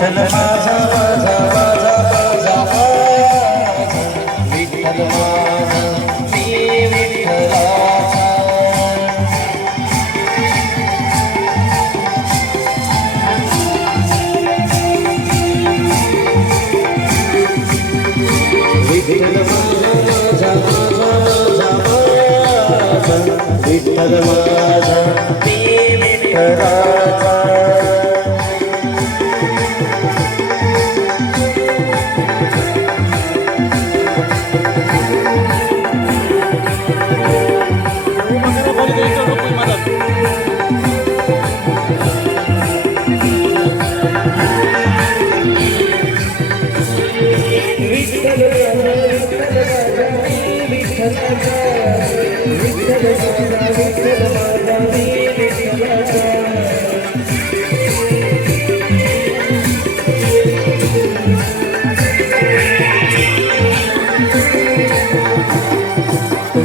विठ्ठल माझा माझा माझा माझा विठ्ठल माझा मी विठ्ठलाचा विठ्ठल माझा माझा माझा माझा विठ्ठल माझा मी विठ्ठलाचा विठ्ठल माझा विठ्ठल माझा मी विठ्ठलाचा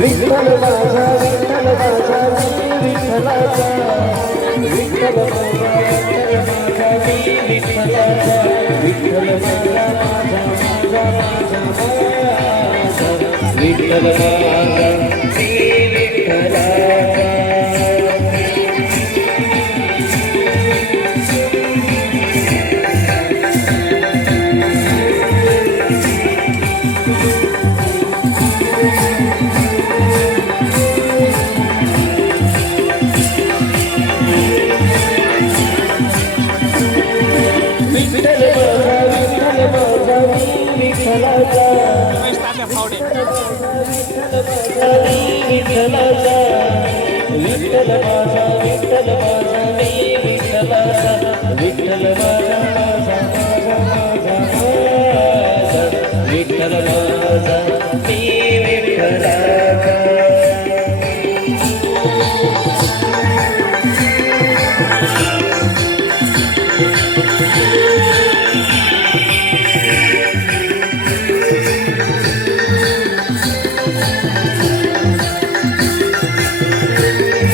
विठ्ठल माझा विठ्ठल माझा मी विठ्ठलाचा विठ्ठल माझा विठ्ठल माझा मी विठ्ठलाचा विठ्ठल माझा माझा माझा माझा विठ्ठल माझा मी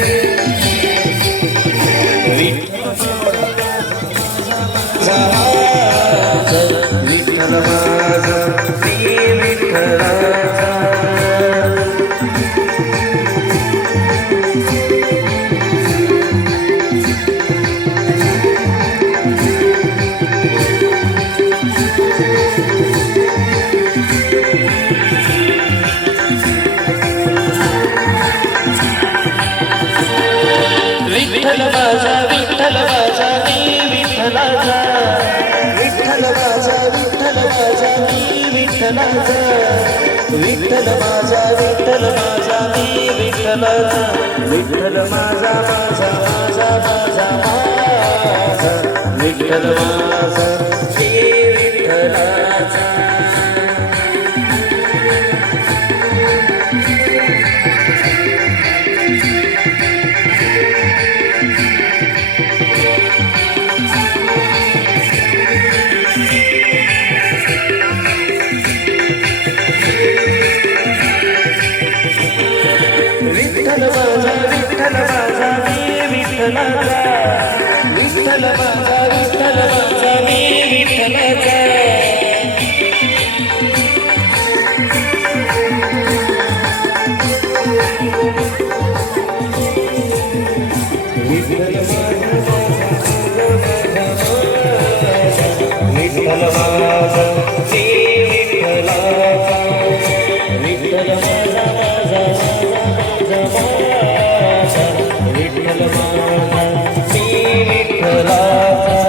विठ्ठलाचा विठ्ठल माझा मी विठ्ठलाचा विठ्ठल माझा विठ्ठल माझा मी विठ्ठलाचा विठ्ठल माझा विठ्ठल माझा मी विठ्ठलाचा विठ्ठल माझा विठ्ठल माझा मी विठ्ठलाचा विठ्ठल माझा माझा माझा माझा माझा विठ्ठल माझा मी विठ्ठलाचा विठ्ठल माझा विठ्ठल माझा मी विठ्ठलाचा विठ्ठल माझा मी विठ्ठलाचा विठ्ठल माझा मी विठ्ठलाचा विठ्ठल माझा माझा विठ्ठल माझा मी विठ्ठलाचा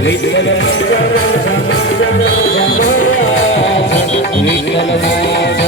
विठ्ठल माझा माझा माझा माझा विठ्ठल माझा